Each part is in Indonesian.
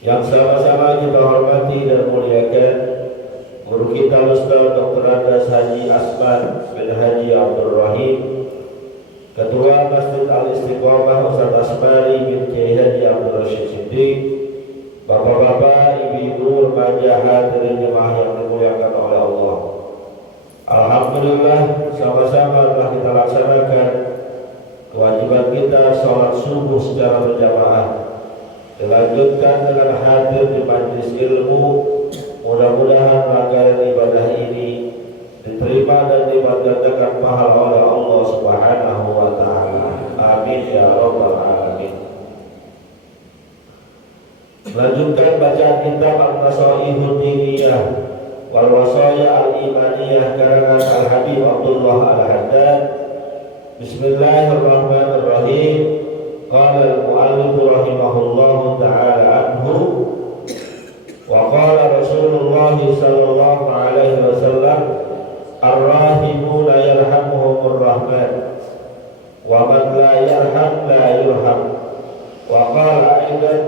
Yang sama-sama kita hormati dan muliakan guru kita Ustaz Dr. Andes Haji Asman bin Haji Abdul Rahim, Ketua Masjid Al-Istiqomah Ustaz Asmari bin Kiai Haji Abdul Rashid Siddiq, bapak-bapak, ibu-ibu, remaja, hadirin jemaah yang dimuliakan oleh Allah. Alhamdulillah, sama-sama telah kita laksanakan kewajiban kita sholat subuh secara berjamaah. Dilanjutkan dengan hadir di majlis ilmu. Mudah-mudahan rangkaian ibadah ini diterima dan dibacakan pahala oleh Allah Subhanahu wa taala. Amin ya rabbal alamin. Melanjutkan bacaan kitab An-Nasaihud Diniyah wal Wasaya Al-Imaniyah karangan Al-Habib Abdullah Al-Haddad. Bismillahirrahmanirrahim. Qala al-mu'allif rahimahullahu ta'ala anhu wa qala Rasulullah sallallahu alaihi wasallam ar-rahimuna yarhamuhumur rahman wa man la yarham la yurham wa qala aidan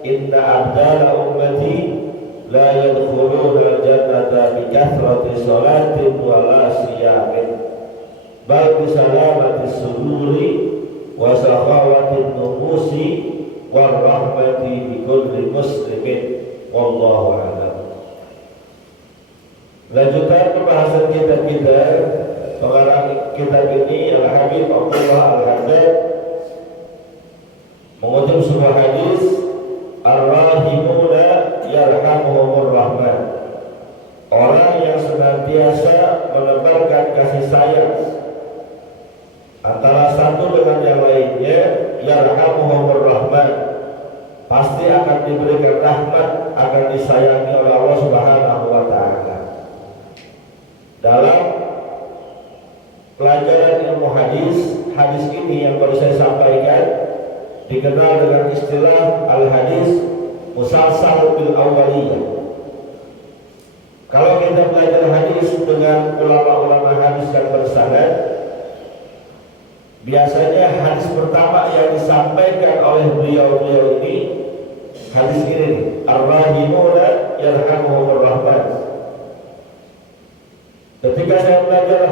inna abdala ummati la yadkhuluna al-jannata bi kathrati salatin wa la siyamin bal bi salamati suduri wa sakhawatin nufusi war rahmati bi kulli muslimin. Wallahu a'lam. Lanjutan pembahasan kitab pengarang kitab ini Al-Habib Abdullah Al-Haddad mengutip sebuah hadis, ar-rahimuna yarhamuhumur rahman. Orang yang senantiasa menebarkan kasih sayang antara satu dengan yang lainnya, yarhamuhumur rahman, pasti akan diberikan rahmat, akan disayangi oleh Allah Subhanahu wa taala. Dalam pelajaran ilmu hadis, hadis ini yang baru saya sampaikan dikenal dengan istilah al-hadis musalsal bil awwaliyah. Kalau kita belajar hadis dengan ulama-ulama hadis yang bersanad, biasanya hadis pertama yang disampaikan oleh beliau-beliau ini hadis ini, ar-rahimuna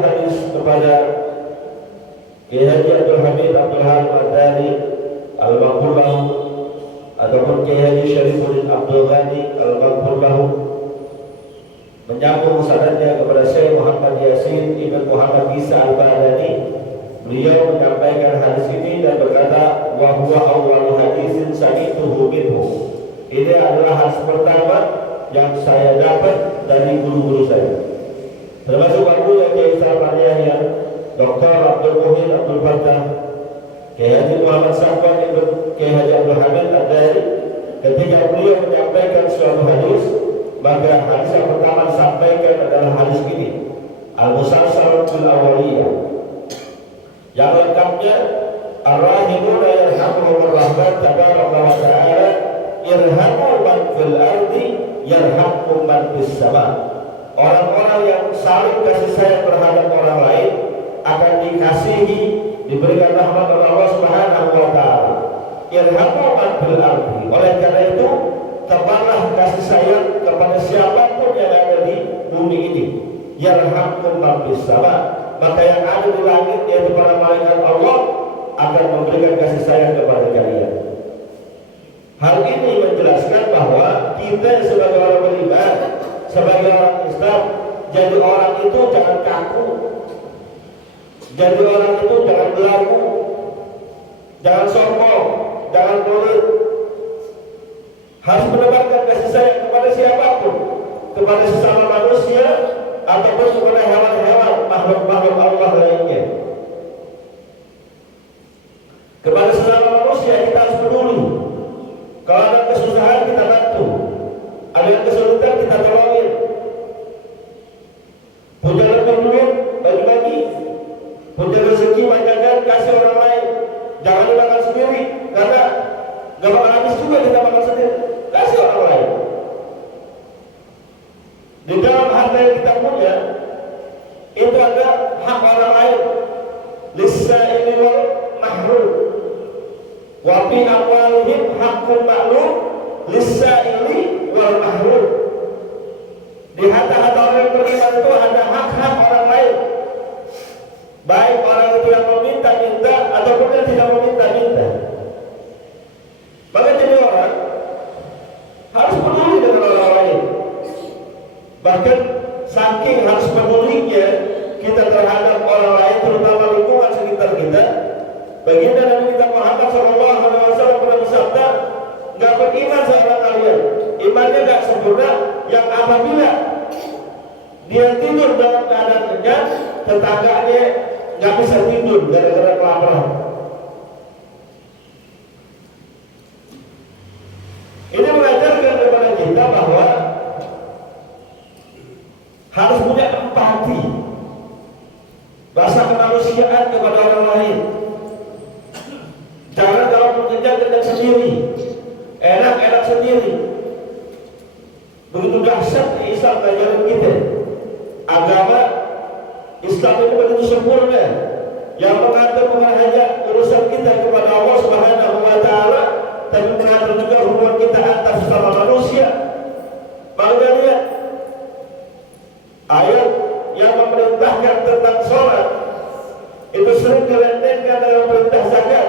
hadis kepada Kiai Haji Abdul Hamid Abdul Halim Ad-Dani Al-Maghfur lahu, ataupun Kiai Haji Syarifuddin Abdul Ghani Al-Maghfur lahu, menyambung sanadnya kepada Syekh Muhammad Yasin Ibn Muhammad Isa Al-Badani. Beliau menyampaikan hadis ini dan berkata, wa huwa awwalu hadisin sami'tuhu minhu. Ini adalah hadis pertama yang saya dapat dari guru-guru saya, termasuk guru yang Kiai Salman Yahya, Dr. Abdul Muhyin Abdul Fattah, Kiai Haji Muhammad Safwan Ibn Kiai Haji Abdul Hamid Ad-Dari. Ketika beliau menyampaikan suatu hadis, maka hadis yang pertama disampaikan adalah hadis ini, Al-Musalsal bil Awaliyah, yang lengkapnya Ar-Rahimuna yarhamuhumur Rahman tabaraka wa ta'ala, irhamu man fil ardi yarhamkum man fis sama. Orang-orang yang saling kasih sayang terhadap orang lain akan dikasihi, diberikan rahmat oleh Allah Subhanahu wa ta'ala. Irhamu man fil ardi. Oleh karena itu, tebarlah kasih sayang kepada siapapun yang ada di bumi ini. Yarhamkum man fis sama. Maka yang ada di langit, yaitu para malaikat Allah, akan memberikan kasih sayang kepada kalian. Hal ini menjelaskan bahwa kita sebagai orang beriman, sebagai orang Islam, jadi orang itu jangan kaku, jadi orang itu jangan belagu, jangan sombong, jangan pelit. Harus menebarkan kasih sayang kepada siapapun, kepada sesama manusia ataupun kepada hewan-hewan, makhluk-makhluk Allah lainnya. Kepada sesama manusia kita harus peduli. Kalau ada kesusahan kita bantu, ada yang kesulitan kita tolongin. Punya lebih duit bagi-bagi, punya rezeki banyakkan kasih orang lain. Jangan dimakan sendiri, karena gak bakal habis juga kita makan sendiri. Kasih orang lain. Di dalam harta yang kita punya itu ada hak orang lain. Lis-sa'ili wal mahrum. Wa fi amwalihim haqqun ma'lum lis-sa'ili wal mahrum. Di harta-harta orang yang beriman itu ada hak-hak orang lain, baik orang itu yang meminta-minta ataupun yang tidak meminta-minta. Maka jadi orang harus peduli dengan orang lain. Bahkan saking harus pedulinya kita terhadap orang lain, terutama lingkungan sekitar kita, baginda Nabi kita Muhammad SAW pernah bersabda, nggak beriman seorang kalian, imannya nggak sempurna, yang apabila dia tidur dalam keadaan kenyang, tetangganya nggak bisa tidur gara-gara kelaparan. Ini mengajarkan kepada kita bahwa harus punya empati, rasa kemanusiaan kepada orang lain. Jangan kalau kenyang sendiri, enak sendiri. Begitu dahsyat Islam ngajarin kita. Agama Islam ini begitu sempurna, yang mengatur bukan hanya urusan kita kepada Allah Subhanahu wa ta'ala, tapi mengatur juga hubungan kita antar sesama manusia. Maka lihat ayat yang memerintahkan tentang sholat itu sering direndengkan dalam perintah zakat.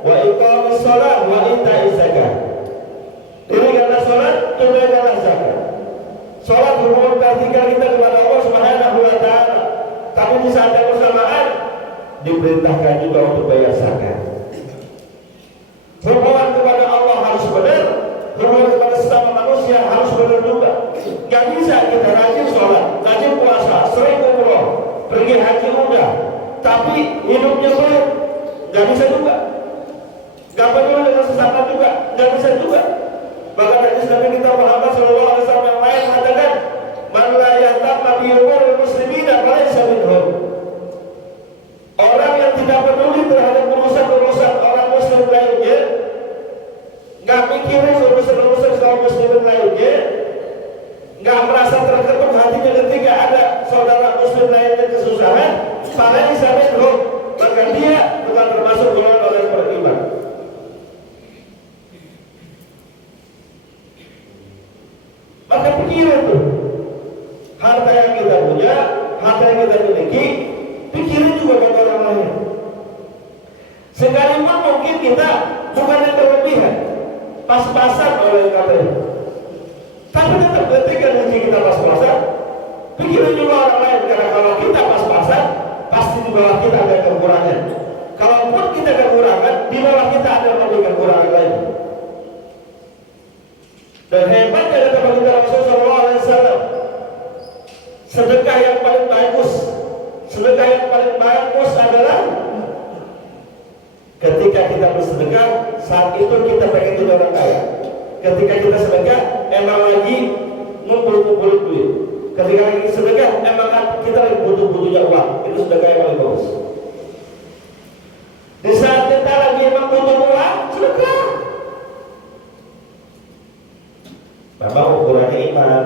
Wa iqamis sholat wa ita'iz zakat. Dirikanlah sholat, tunaikanlah zakat. Sholat hubungan vertikal kita kepada Allah Subhanahu wa ta'ala, tapi di saat yang bersamaan diperintahkan juga untuk bayar zakat. Hubungan kepada Allah harus benar, hubungan kepada sesama manusia harus benar juga. Gak bisa kita rajin sholat, rajin puasa, sering umroh, pergi haji udah, tapi hidupnya baik, gak bisa juga. Gak peduli dengan sesama juga, gak bisa juga. Maka hadis Nabi kita Muhammad SAW yang lain mengatakan, man la yahtamma bi umuril muslimina falaysa minhum. Orang yang tidak peduli terhadap urusan-urusan orang muslim lainnya, nggak mikirin urusan-urusan kaum muslimin lainnya, nggak merasa terketuk hatinya ketika ada saudara muslim lainnya kesusahan, falaysa minhum, maka dia bukan termasuk golongan orang yang beriman. Maka pikirin tuh, harta yang kita punya harta yang kita miliki, pikirin juga buat orang lain. Sekalipun mungkin kita bukan yang berlebihan, pas-pasan oleh katanya. Tapi tetap ketika rezeki kita pas-pasan, pikirin juga orang lain. Karena kalau kita pas-pasan, pasti di bawah kita ada kekurangan. Kalaupun kita kekurangan, di bawah kita ada lebih kekurangan lain. Dan hebatnya kata baginda Rasulullah SAW, sedekah yang paling bagus, sedekah yang paling bagus adalah ketika kita bersedekah, saat itu kita pengen jadi orang kaya. Ketika kita sedekah, emang lagi ngumpul-ngumpul duit. Ketika lagi sedekah, emang kita lagi butuh-butuhnya uang. Itu sedekah yang paling bagus. Di saat kita lagi emang butuh uang, sedekah. Memang ukurannya iman.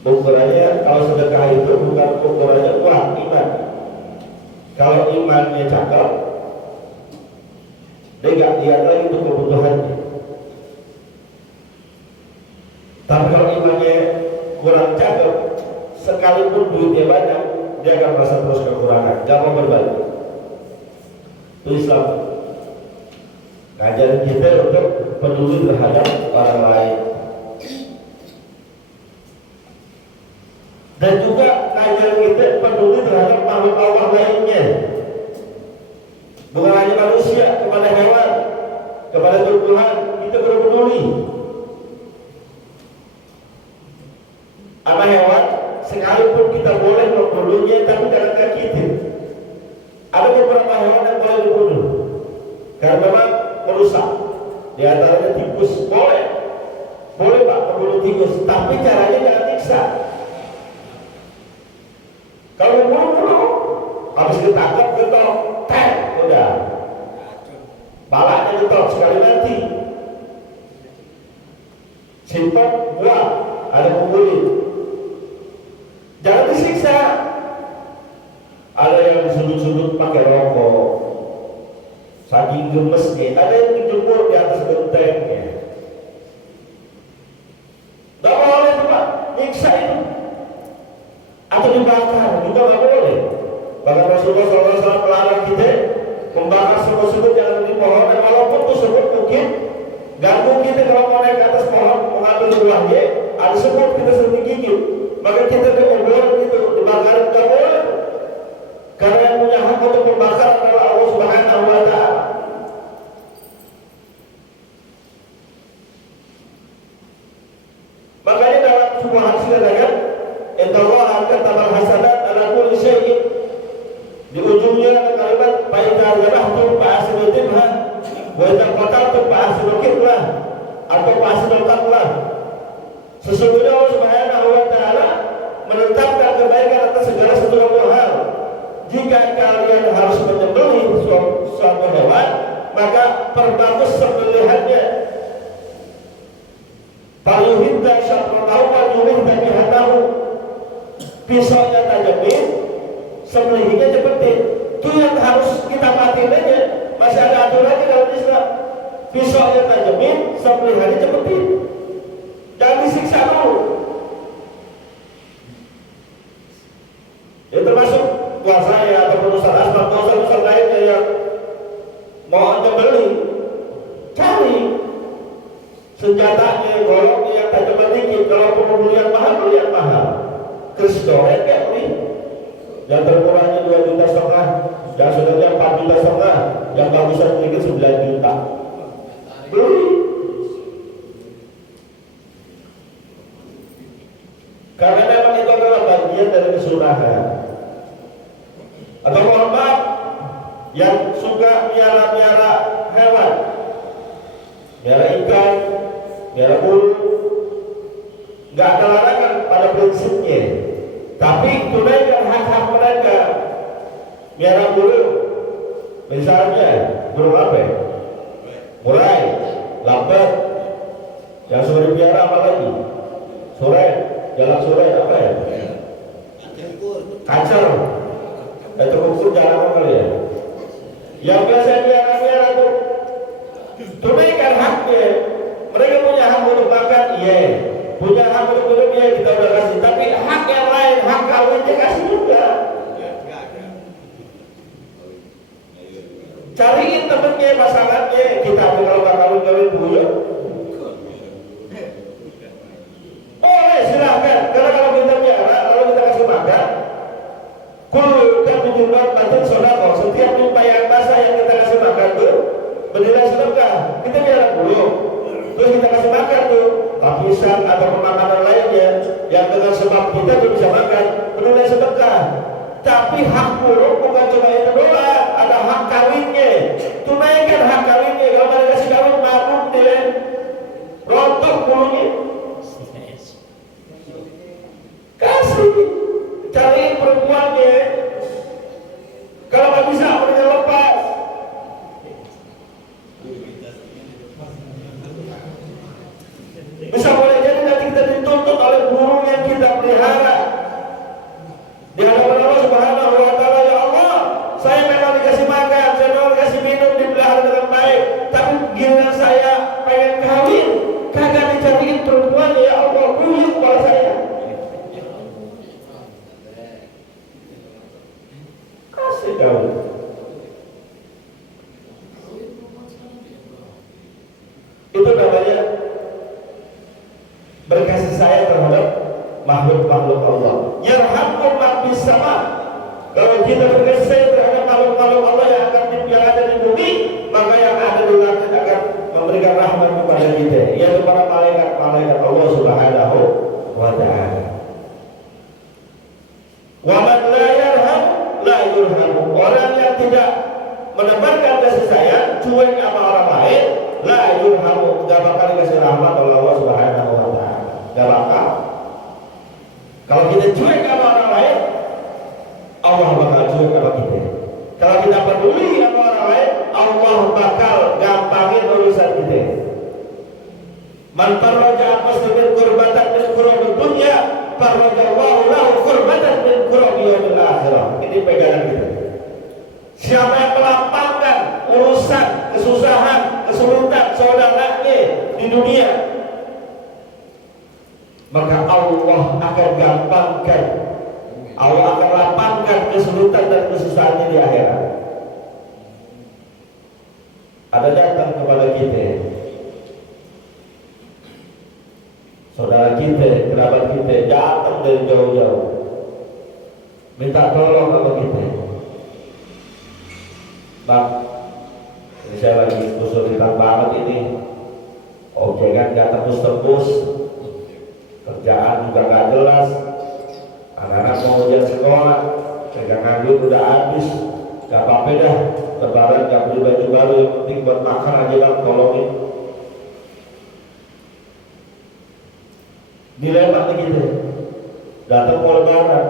Ukurannya kalau sedekah itu bukan ukurannya uang, iman. Kalau imannya cakep, dia gak lihat lagi untuk kebutuhannya. Tapi kalau imannya kurang cakep, sekalipun duitnya banyak, dia akan merasa terus kekurangan, gak mau berbalik. Itu Islam. Ngajarin kita untuk peduli terhadap orang lain. Dan juga ngajarin kita peduli terhadap makhluk Allah lainnya. Bukan hanya manusia, kepada hewan, kepada tumbuhan, kita perlu peduli. Sama hewan, sekalipun kita boleh membunuhnya, tapi jangan kita. Ada beberapa hewan yang boleh dibunuh, karena memang merusak. Di antaranya tikus, boleh Pak membunuh tikus, tapi caranya jangan siksa. Kalau membunuh, habis ketangkap, getok, udah, balanya getok sekali mati. Simpan, buang, ada kumpulin. Jangan disiksa. Ada yang disudut-sudut pakai rokok, saking gemesnya. Ada yang dijemur di atas gentengnya. Gak boleh tuh Pak, nyiksa itu. Atau dibakar, juga gak boleh. Bahkan Rasulullah SAW melarang kita membakar semut-semut yang ada di pohon. Dan walaupun tuh semut mungkin ganggu kita kalau mau naik ke atas pohon mengambil buahnya, ada semut kita sering digigit. Maka kita diobor itu, dibakar, gak boleh. Karena yang punya hak untuk membakar adalah Allah Subhanahu wa Ta'ala. Makanya dalam sebuah hadis dikatakan, innallaha katabal hasanat ala kulli syai'in. Di ujungnya ada kalimat fa idza zabahtum fa asinu dhibha wa idza qataltum fa asinu qiblah atau fa asinu taqwa. Sesungguhnya Allah Subhanahu wa Ta'ala menetapkan kebaikan atas segala sesuatu hal. Jika kalian harus menyembelih suatu hewan, maka perbagus sembelihannya. Falyuhidda syafratahu falyuhidda bihatahu. Pisaunya tajamin, sembelihnya cepetin. Itu yang harus kita matiin aja. Masih ada aturannya dalam Islam. Pisaunya tajamin, sembelihannya cepetin. Jangan disiksa dulu. Ya termasuk buat saya ataupun Ustaz Asmat atau Ustaz lainnya yang mau nyembelih, cari senjatanya, goloknya yang tajam sedikit. Kalau perlu yang mahal, kristoret kayak ini yang terkurangnya 2,5 juta, yang sudahnya 4,5 juta, yang bagusan sedikit 9 juta. Beli. Karena memang itu adalah bagian dari kesunahan. Atau mohon maaf, yang suka miara hewan, miara ikan, miara burung, nggak ada larangan pada prinsipnya. Tapi tunaikan hak-hak mereka. Miara burung, misalnya burung apa? Murai, lambat. Yang suka dipiara apa lagi? Surai, jalan surai apa ya? Kacer. Itu ukur jalan kali ya. Yang biasa miara tuh tunaikan haknya. Mereka punya hak untuk makan, iya. punya hak untuk ya kita udah kasih, tapi hak yang lain, hak kawinnya kasih juga. Cariin temennya, pasangannya, kita kalau nggak kawin buyut. Boleh silahkan, karena kalau kita biara, kalau kita kasih makan, kulkan menyumbang batin sodako. Setiap tumpayan basah yang kita kasih makan tuh bernilai sedekah. Kita biara dulu, terus kita kasih makan tuh lapisan atau makanan lainnya yang dengan sebab kita tuh bisa makan bernilai sedekah. Tapi hak buruk bukan cuma itu doang, ada hak kawinnya. Tunaikan hak kawinnya. Kalau mereka kasih kawin mabuk dia, rontok bulunya. Kasih, cariin perempuannya. Kalau nggak bisa, mendingan lepas. Bisa boleh jadi nanti kita dituntut oleh burung yang kita pelihara di hadapan Allah Subhanahu wa Ta'ala. Ya Allah, saya memang dikasih makan, saya memang dikasih minum, dipelihara dengan baik, tapi giliran saya pengen kawin, kagak dicariin perempuannya. Ya Allah, buyut kepala saya. Kasih kawin. Itu namanya berkasih sayang terhadap makhluk-makhluk Allah. Yarhamkum man fis sama. Kalau kita berkasih sayang terhadap makhluk-makhluk Allah yang ada di bumi, maka yang ada di langit akan memberikan rahmat kepada kita, yaitu para malaikat-malaikat Allah Subhanahu wa Ta'ala. Wa man la yarham la yurham. Orang yang tidak menebarkan kasih sayang, cuek sama orang lain, la yurham, enggak bakal dikasih rahmat oleh Allah Subhanahu wa Ta'ala. Enggak bakal. Kalau kita cuek sama orang lain, Allah bakal cuek sama kita. Kalau kita peduli sama orang lain, Allah bakal gampangin urusan kita. Man farraja muslimin kurbatan min kurabil dunya, farrajallahu lahu kurbatan min kurabil yaumil akhirah. Ini pegangan kita. Siapa yang melapangkan urusan kesusahan, kesulitan saudaranya di dunia, maka Allah akan gampangkan, Allah akan lapangkan kesulitan dan kesusahannya di akhirat. Ada datang kepada kita saudara kita, kerabat kita, datang dari jauh-jauh minta tolong sama kita. Bang, ini saya lagi kesulitan banget ini, objekan gak tembus-tembus, kerjaan juga gak jelas, anak-anak mau ujian sekolah, pegangan duit udah habis, gak apa-apa dah, lebaran gak beli baju baru, yang penting buat makan aja bang, tolongin. Dilempar ke kita, datang mau lebaran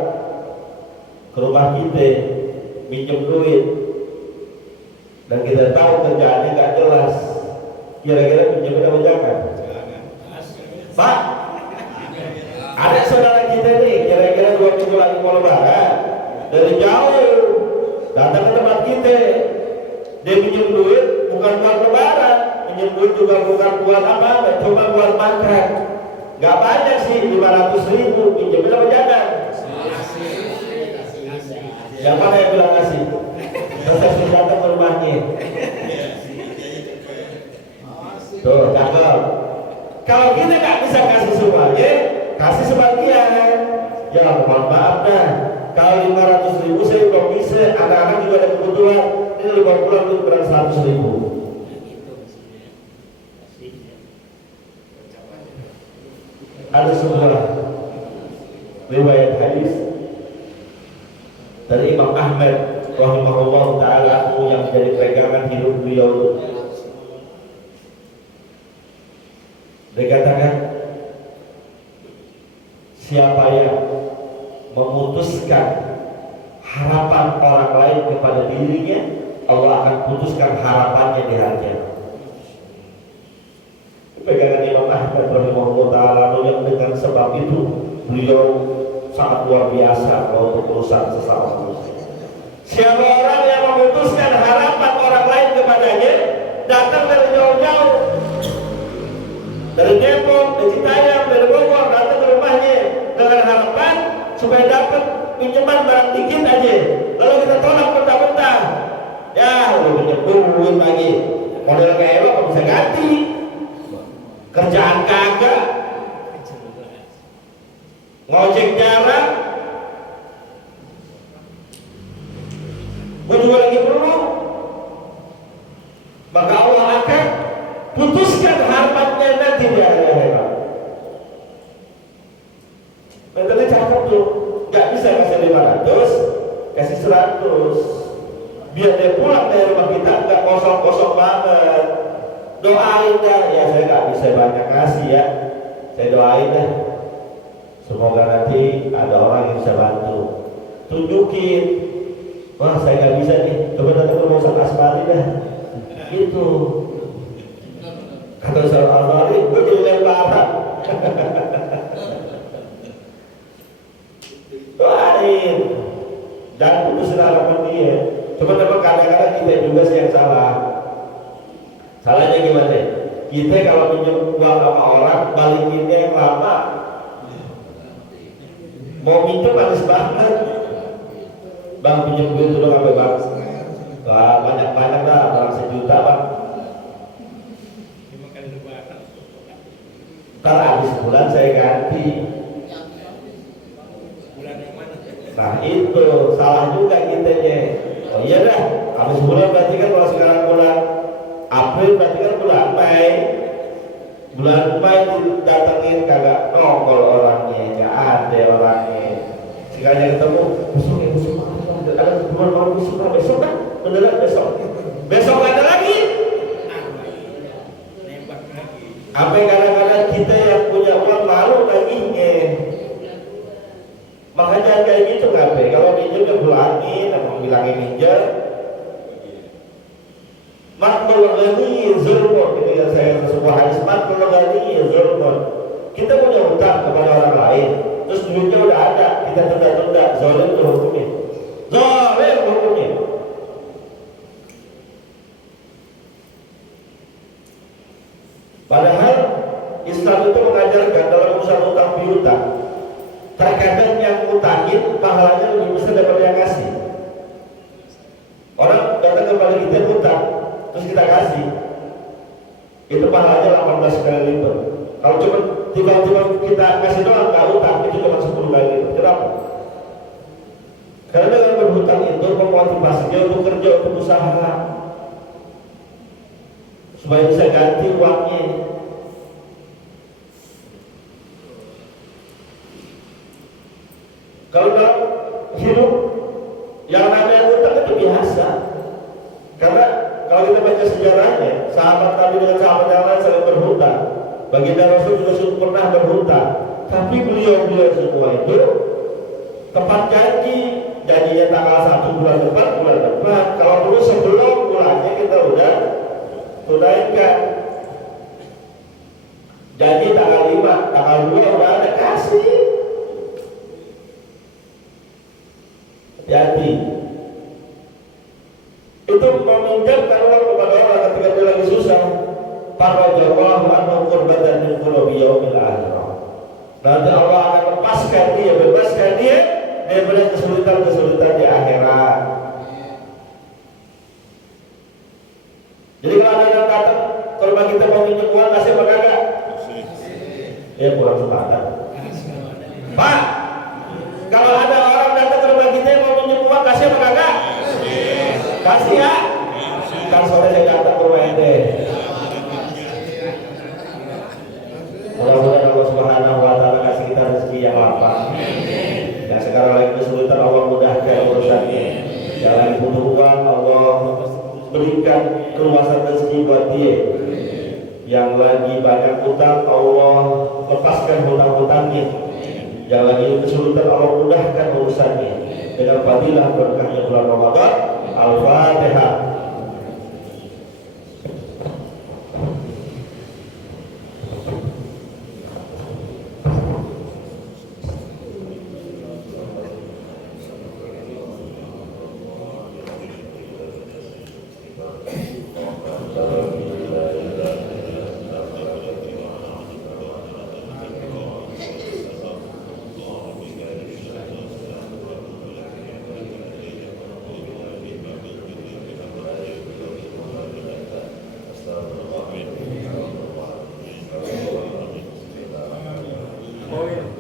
ke rumah kita, minjem duit, dan kita tahu kerjaannya gak jelas, kira-kira pinjamnya apa jangan? Pak, ada saudara kita nih, kira-kira 2 minggu lagi mau lebaran, dari jauh datang ke tempat kita, dia pinjam duit bukan buat lebaran, pinjam duit juga bukan buat apa-apa, cuma buat makan. Gak banyak sih, 500.000, pinjamin apa jangan? Yang mana yang bilang kasih? Terus datang ke rumahnya. Tuh, cakep. Kalau kita gak bisa kasih semuanya, kasih sebagian. Ya mohon maaf dah, kalau 500.000 saya belum bisa, anak-anak juga ada kebutuhan. Ini lebih pulang itu kurang 100.000. Ada sebuah riwayat hadis dari Imam Ahmad rahimahullah ta'ala yang menjadi pegangan hidup beliau. Dikatakan, siapa yang memutuskan harapan orang lain kepada dirinya, Allah akan putuskan harapannya di hari kiamat. Pegangan Imam Ahmad rahimahullah ta'ala, yang dengan sebab itu beliau sangat luar biasa untuk urusan sesama manusia. Siapa orang yang memutuskan harapan orang lain kepadanya, datang dari jauh-jauh, dari Depok, dari Citayam, dari Bogor, pinjaman barang dikit aja, lalu kita tolak mentah-mentah, ya udah pinjam duit lagi, model kayak apa bisa ganti, kerjaan kagak, ngojek jarang, gue juga lagi perlu, maka Allah akan putuskan harbatnya nanti di akhirat. Metode cakep tuh, nggak bisa kasih 500, kasih 100, biar dia pulang dari rumah kita nggak kosong-kosong banget. Doain dah, ya saya nggak bisa banyak kasih ya, saya doain dah. Semoga nanti ada orang yang bisa bantu, tunjukin. Wah saya nggak bisa nih, coba datang ke Ustaz Asmari dah. Gitu. Kata Ustaz Asmari, gue jadi lemparan. Doain, jangan putus harapan dia. Cuma memang kadang-kadang kita juga sih yang salah. Salahnya gimana? Kita kalau pinjam uang sama orang, balikinnya yang lama. Mau minjem manis banget. Bang pinjam duit dulu sampai bang. Wah banyak-banyak dah, barang 1 juta bang. Ntar habis bulan saya ganti. Nah itu salah juga kitanya. Oh iya dah, habis bulan berarti kan kalau sekarang bulan April berarti kan bulan Mei. Bulan Mei didatengin kagak nongol orangnya, nggak ada orangnya. Sekalinya ketemu, besok ada bulan baru besok kan? Beneran besok. Besok ada lagi. Sampai kadang-kadang kita yang punya uang malu baginya. Makanya jangan kayak gitu ngapain. Kalau minjem ya bilangin, emang bilangin minjem. Makmul ghani zulmun, itu yang saya sebuah hadis. Makmul ghani zulmun. Kita punya hutang kepada orang lain, terus duitnya udah ada, kita tunda-tunda, zalim itu hukumnya. Zalim hukumnya. Padahal Islam itu mengajarkan dalam urusan hutang piutang, terkadang yang utangin pahalanya lebih besar daripada yang kasih. Orang datang kepada kita hutang, terus kita kasih, itu pahalanya 18 kali lipat. Kalau cuma tiba-tiba kita kasih doang nggak utang, itu cuma 10 kali lipat. Kenapa? Karena dengan berhutang itu memotivasinya untuk kerja, untuk usaha, supaya bisa ganti uangnya. Kalau dalam hidup yang namanya utang itu biasa. Karena kalau kita baca sejarahnya, sahabat Nabi dengan sahabat yang lain saling berhutang. Baginda Rasul juga pernah berhutang, tapi beliau semua itu tepat janji. Janjinya tanggal 1 bulan depan. Kalau dulu sebelum bulannya kita udah tunaikan. Janji tanggal 5, tanggal 2 udah ada kasih. Hati-hati. Itu meminjamkan uang kepada orang ketika dia lagi susah. Farajallahu anhu qurbatan min qulubi yaumil akhirah. Nanti Allah akan lepaskan dia, bebaskan dia daripada kesulitan-kesulitan di akhirat. Jadi kalau ada yang datang ke rumah kita mau minjem uang, kasih apa kagak? Ya kurang sepakat. Pak, kalau ada orang datang ke rumah kita mau minjem uang, kasih apa kagak? Kasih ya. Kan sore saya datang ke rumah ente. Mudah-mudahan Allah Subhanahu wa taala kasih kita rezeki yang lapang. Yang sekarang lagi kesulitan Allah mudahkan urusannya. Yang lagi butuh uang Allah berikan keluasan rezeki buat dia. Yang lagi banyak hutang Allah lepaskan hutang-hutangnya. Yang lagi kesulitan Allah mudahkan urusannya dengan fadilah berkahnya bulan Ramadan. Al-Fatihah. poin